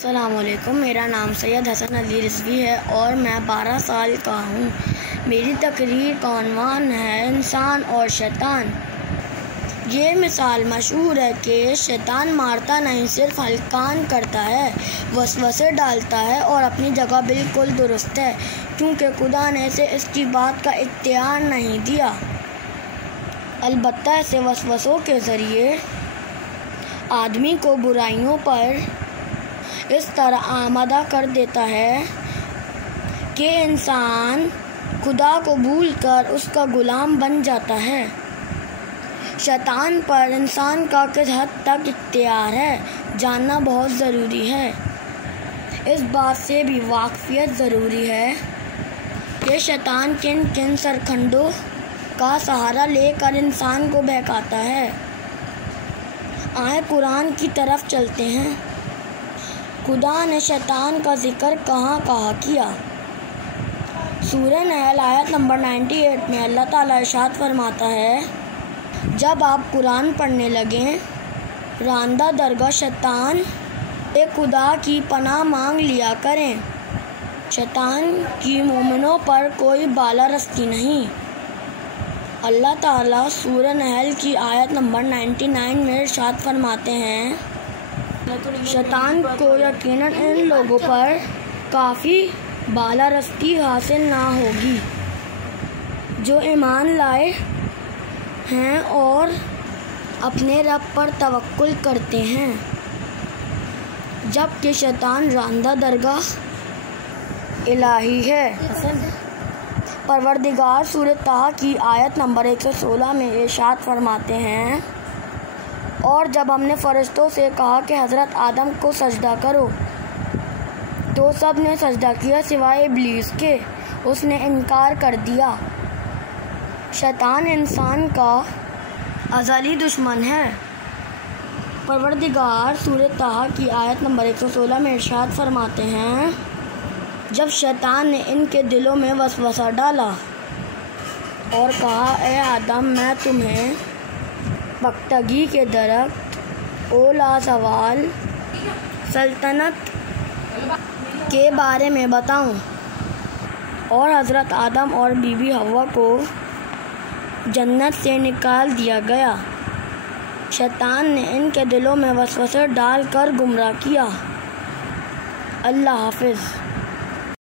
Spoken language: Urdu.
السلام علیکم، میرا نام سید حسن علی رضوی ہے اور میں 12 سال کا ہوں۔ میری تقریر کا عنوان ہے انسان اور شیطان۔ یہ مثال مشہور ہے کہ شیطان مارتا نہیں، صرف ہلکان کرتا ہے، وسوسے ڈالتا ہے اور اپنی جگہ بالکل درست ہے، کیونکہ خدا نے اسے اس کی بات کا اختیار نہیں دیا۔ البتہ ایسے وسوسوں کے ذریعے آدمی کو برائیوں پر اس طرح آمادہ کر دیتا ہے کہ انسان خدا کو بھول کر اس کا غلام بن جاتا ہے۔ شیطان پر انسان کا کس حد تک اختیار ہے، جاننا بہت ضروری ہے۔ اس بات سے بھی واقفیت ضروری ہے کہ شیطان کن کن سرکھنڈوں کا سہارا لے کر انسان کو بہکاتا ہے۔ آئیں قرآن کی طرف چلتے ہیں۔ خدا نے شیطان کا ذکر کہاں کیا؟ سورہ نحل آیت نمبر 98 میں اللہ تعالیٰ ارشاد فرماتا ہے، جب آپ قرآن پڑھنے لگیں، راندہ درگاہ شیطان سے خدا کی پناہ مانگ لیا کریں۔ شیطان کی مومنوں پر کوئی بالا رسی نہیں۔ اللہ تعالیٰ سورہ نحل کی آیت نمبر 99 میں ارشاد فرماتے ہیں، شیطان کو یقیناً ان لوگوں پر کافی بالا رسی حاصل نہ ہوگی جو ایمان لائے ہیں اور اپنے رب پر توکل کرتے ہیں، جبکہ شیطان راندہ درگاہ الہی ہے۔ پروردگار سورہ طٰ کی آیت نمبر 116 میں ارشاد فرماتے ہیں، اور جب ہم نے فرشتوں سے کہا کہ حضرت آدم کو سجدہ کرو تو سب نے سجدہ کیا سوائے ابلیس کے، اس نے انکار کر دیا۔ شیطان انسان کا ازلی دشمن ہے۔ پروردگار سورہ طٰ کی آیت نمبر 116 میں ارشاد فرماتے ہیں، جب شیطان نے ان کے دلوں میں وسوسہ ڈالا اور کہا، اے آدم، میں تمہیں پختگی کے درخت اولا زوال سلطنت کے بارے میں بتاؤں، اور حضرت آدم اور بی بی حوا کو جنت سے نکال دیا گیا۔ شیطان نے ان کے دلوں میں وسوسے ڈال کر گمراہ کیا۔ اللہ حافظ۔